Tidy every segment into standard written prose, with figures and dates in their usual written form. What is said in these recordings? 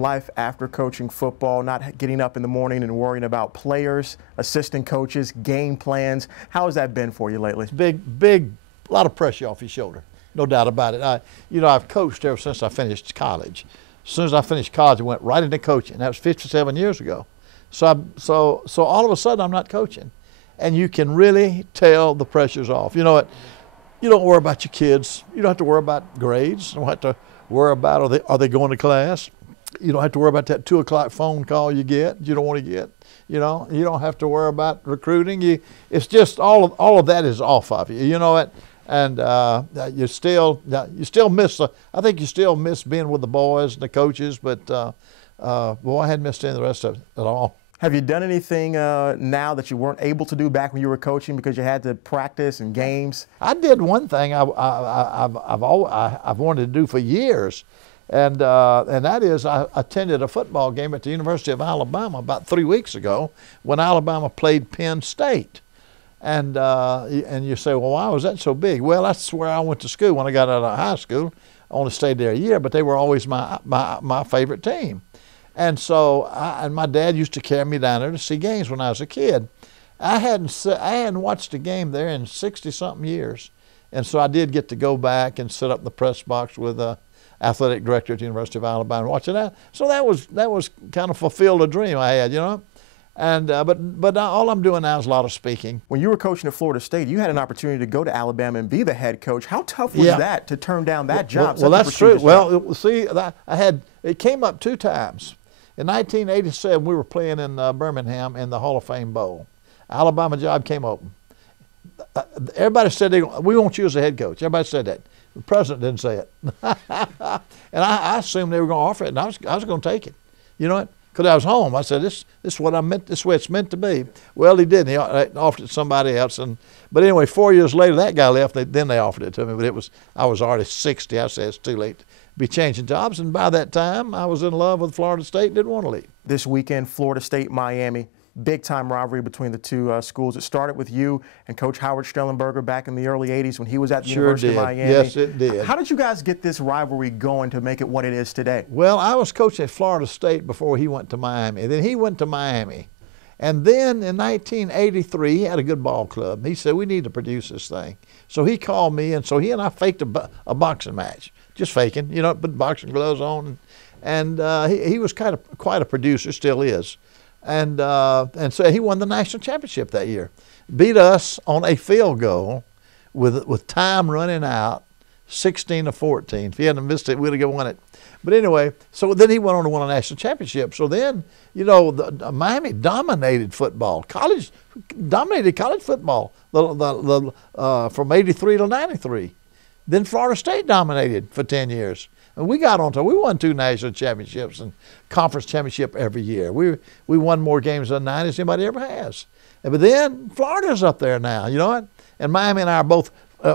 life after coaching football, not getting up in the morning and worrying about players, assistant coaches, game plans? How has that been for you lately? Big, a lot of pressure off your shoulder, no doubt about it. I've coached ever since I finished college. As soon as I finished college, I went right into coaching. That was 57 years ago. So all of a sudden, I'm not coaching. And you can really tell the pressure's off. You know what? You don't worry about your kids. You don't have to worry about grades. You don't have to worry about are they going to class. You don't have to worry about that 2 o'clock phone call you don't want to get. You know, you don't have to worry about recruiting. It's just all of that is off of you. You know what? And you still miss. I think you still miss being with the boys and the coaches. But boy, I hadn't missed any of the rest of it at all. Have you done anything now that you weren't able to do back when you were coaching because you had to practice and games? I did one thing I've wanted to do for years, and that is I attended a football game at the University of Alabama about 3 weeks ago when Alabama played Penn State. And you say, well, why was that so big? Well, that's where I went to school when I got out of high school. I only stayed there a year, but they were always my favorite team. And so, and my dad used to carry me down there to see games when I was a kid. I hadn't watched a game there in 60-something years, and so I did get to go back and sit up in the press box with the athletic director at the University of Alabama watching that. So that was kind of fulfilled a dream I had, you know. And but all I'm doing now is a lot of speaking. When you were coaching at Florida State, you had an opportunity to go to Alabama and be the head coach. How tough was that to turn down that job? Well, that's true. Well, see, it came up 2 times. In 1987, we were playing in Birmingham in the Hall of Fame Bowl. Alabama job came open. Everybody said, we want you as a head coach. Everybody said that. The president didn't say it. And I assumed they were going to offer it, and I was going to take it. You know what? Because I was home. I said, this is what I meant. This is what it's meant to be. Well, he didn't. He offered it to somebody else. But anyway, 4 years later, that guy left. Then they offered it to me. But I was already 60. I said, it's too late to be changing jobs. And by that time, I was in love with Florida State, didn't want to leave. This weekend, Florida State, Miami, big-time rivalry between the 2 schools. It started with you and Coach Howard Strellenberger back in the early 80s when he was at the University of Miami. Yes, it did. How did you guys get this rivalry going to make it what it is today? Well, I was coaching at Florida State before he went to Miami. Then he went to Miami. And then in 1983, he had a good ball club. He said, we need to produce this thing. So he called me, and so he and I faked a boxing match. Just faking, you know, put boxing gloves on. And he was quite a producer, still is. And so he won the national championship that year. Beat us on a field goal with time running out, 16-14. If he hadn't missed it, we'd have won it. But anyway, so then he went on to win a national championship. So then, you know, Miami dominated football. Dominated college football from 83 to 93. Then Florida State dominated for 10 years. And we won 2 national championships and conference championship every year. We won more games in the 90s than anybody ever has. But then Florida's up there now, you know what? And Miami and I are both,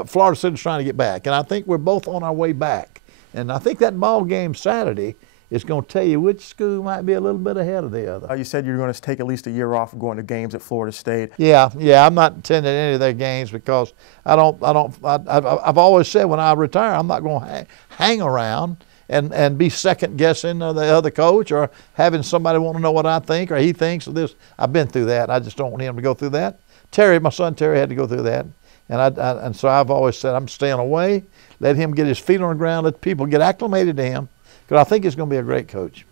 Florida State's trying to get back. And I think we're both on our way back. And I think that ball game Saturday is going to tell you which school might be a little bit ahead of the other. You said you were going to take at least a year off of going to games at Florida State. Yeah, I'm not attending any of their games because I've always said when I retire, I'm not going to hang around and be second guessing the other coach or having somebody want to know what I think or he thinks of this. I've been through that. I just don't want him to go through that. My son Terry had to go through that. And so I've always said I'm staying away, let him get his feet on the ground, let people get acclimated to him, because I think he's going to be a great coach.